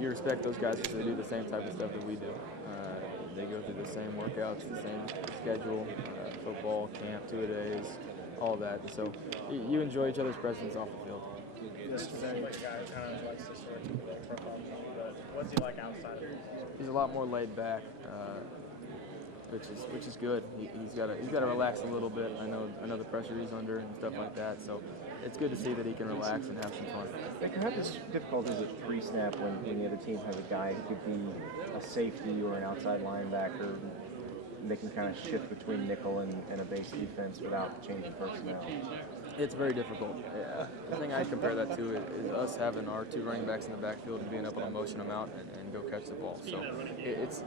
you respect those guys because they do the same type of stuff that we do. They go through the same workouts, the same schedule, football, camp, two-a-days, all that. And so you enjoy each other's presence off the field. Yesterday, like a guy who kind of likes the sort of profile, but what's he like outside of it? He's a lot more laid back, which is good. He's got to relax a little bit. I know the pressure he's under and stuff like that. So it's good to see that he can relax and have some fun. Baker, how difficult is it pre-snap when the other team has a guy who could be a safety or an outside linebacker? They can kind of shift between nickel and a base defense without changing personnel. It's very difficult. Yeah. The thing I compare that to is us having our two running backs in the backfield and being able to motion them out and go catch the ball. So it's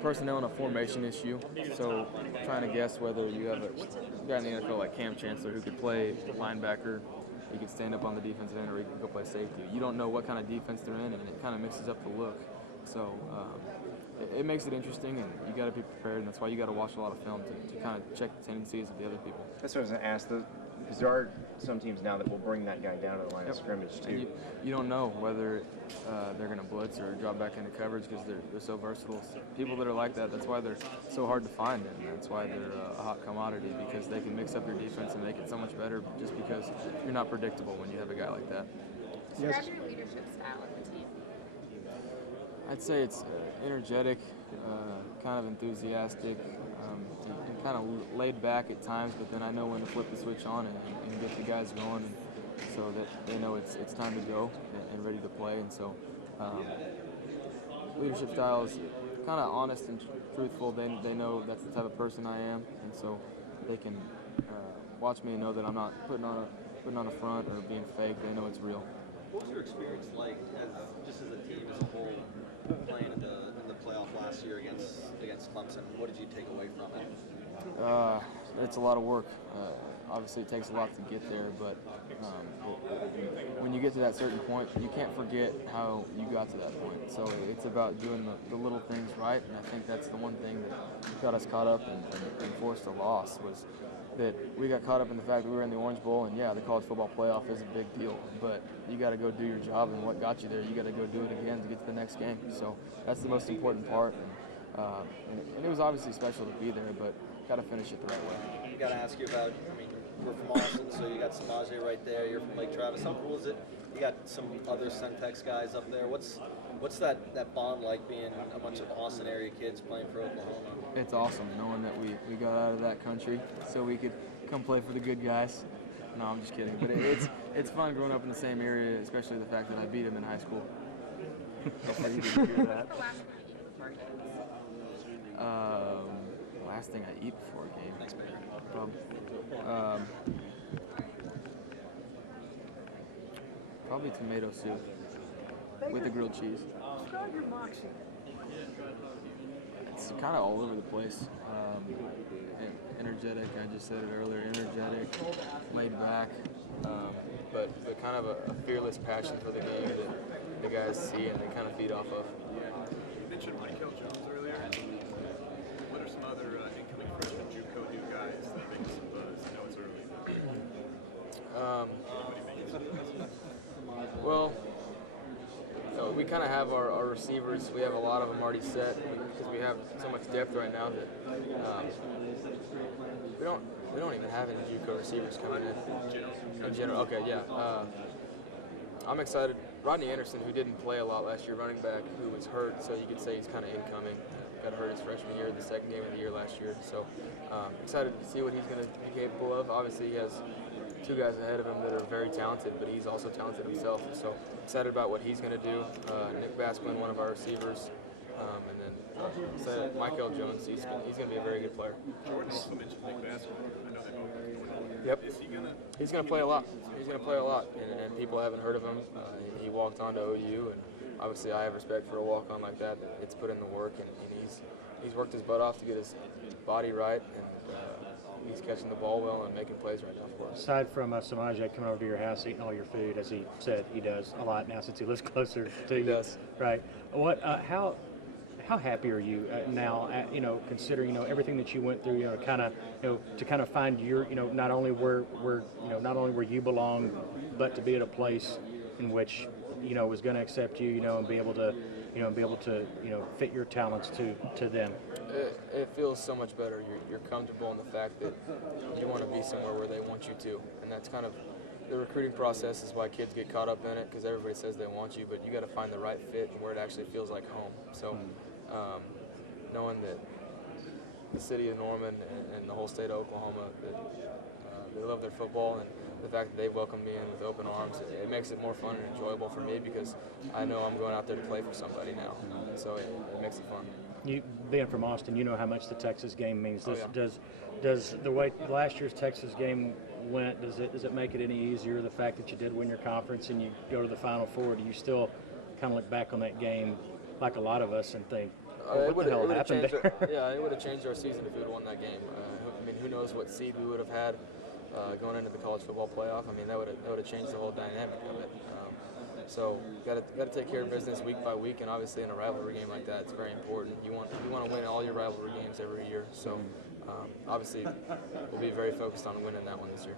personnel and a formation issue. So trying to guess whether you have a guy in the NFL like Cam Chancellor who could play linebacker, he could stand up on the defensive end, or he could go play safety. You don't know what kind of defense they're in, and it kind of mixes up the look. So it makes it interesting, and you got to be prepared, and that's why you got to watch a lot of film to kind of check the tendencies of the other people. That's what I was going to ask, because there are some teams now that will bring that guy down to the line of scrimmage too. You don't know whether they're going to blitz or drop back into coverage because they're so versatile. People that are like that, that's why they're so hard to find, and that's why they're a hot commodity, because they can mix up your defense and make it so much better just because you're not predictable when you have a guy like that. Describe your leadership style of the team. I'd say it's energetic, kind of enthusiastic, and kind of laid back at times, but then I know when to flip the switch on and get the guys going, and so that they know it's time to go and ready to play. And so leadership style is kind of honest and truthful. They know that's the type of person I am, and so they can watch me and know that I'm not putting on a front or being fake. They know it's real. What was your experience like, just as a team as a whole, playing in the playoff last year against Clemson? What did you take away from it? It's a lot of work. Obviously, it takes a lot to get there, but when you get to that certain point, you can't forget how you got to that point. So it's about doing the little things right, and I think that's the one thing that got us caught up and forced a loss was that we got caught up in the fact that we were in the Orange Bowl, and yeah, the college football playoff is a big deal, but you got to go do your job, and what got you there, you got to go do it again to get to the next game. So that's the most important part, and it was obviously special to be there, but got to finish it the right way. Got to ask you about, we're from Austin, so you got Samaje right there, you're from Lake Travis. How cool is it? You got some other Centex guys up there. What's that bond like being a bunch of Austin area kids playing for Oklahoma? It's awesome knowing that we got out of that country so we could come play for the good guys. No, I'm just kidding. But it's fun growing up in the same area, especially the fact that I beat him in high school. Hopefully you didn't hear that. What's the last thing you ate before a game? Last thing I eat before a game. Probably tomato soup with the grilled cheese. Describe your moxie. It's kind of all over the place. Energetic, I just said it earlier, energetic, laid back, but kind of a fearless passion for the game that the guys see and they kind of feed off of. You mentioned Michael Jones earlier. What are some other incoming freshman JUCO new guys that are making some buzz? I know it's early. Well, so we kind of have our receivers. We have a lot of them already set because we have so much depth right now that we don't even have any JUCO receivers coming in general. Okay, yeah. I'm excited. Rodney Anderson, who didn't play a lot last year, running back, who was hurt, so you could say he's kind of incoming. Got hurt his freshman year, the second game of the year last year. So excited to see what he's going to be capable of. Obviously, he has two guys ahead of him that are very talented, but he's also talented himself. So excited about what he's going to do. Nick Basquin, one of our receivers, and then Michael Jones. He's going to be a very good player. Jordan also mentioned Nick Basquin. I know they both are doing. Yep. Is he gonna? He's going to play a lot. He's going to play a lot, and people haven't heard of him. He walked on to OU, and obviously I have respect for a walk-on like that. It's put in the work, and he's worked his butt off to get his body right, and he's catching the ball well and making plays right now for us. Aside from Samaje coming over to your house, eating all your food, as he said he does a lot now since he lives closer to you. He does. Right. What? How happy are you now? Considering everything that you went through, to kind of find your, not only where you belong, but to be at a place in which was going to accept you, and be able to, fit your talents to them? It feels so much better. You're comfortable in the fact that you want to be somewhere where they want you to, and that's kind of the recruiting process is why kids get caught up in it because everybody says they want you, but you got to find the right fit and where it actually feels like home. So, knowing that the city of Norman and the whole state of Oklahoma, that they love their football, and the fact that they welcome me in with open arms, it makes it more fun and enjoyable for me because I know I'm going out there to play for somebody now. So it makes it fun. You being from Austin, you know how much the Texas game means. Oh, yeah. Does the way last year's Texas game went, does it make it any easier, the fact that you did win your conference and you go to the Final Four? Do you still kind of look back on that game like a lot of us and think, what the hell happened there? Yeah, it would have changed our season if we would have won that game. I mean, who knows what seed we would have had going into the college football playoff. I mean, that would have changed the whole dynamic of it. So got to take care of business week by week, and obviously in a rivalry game like that, it's very important. You want to win all your rivalry games every year. So obviously we'll be very focused on winning that one this year.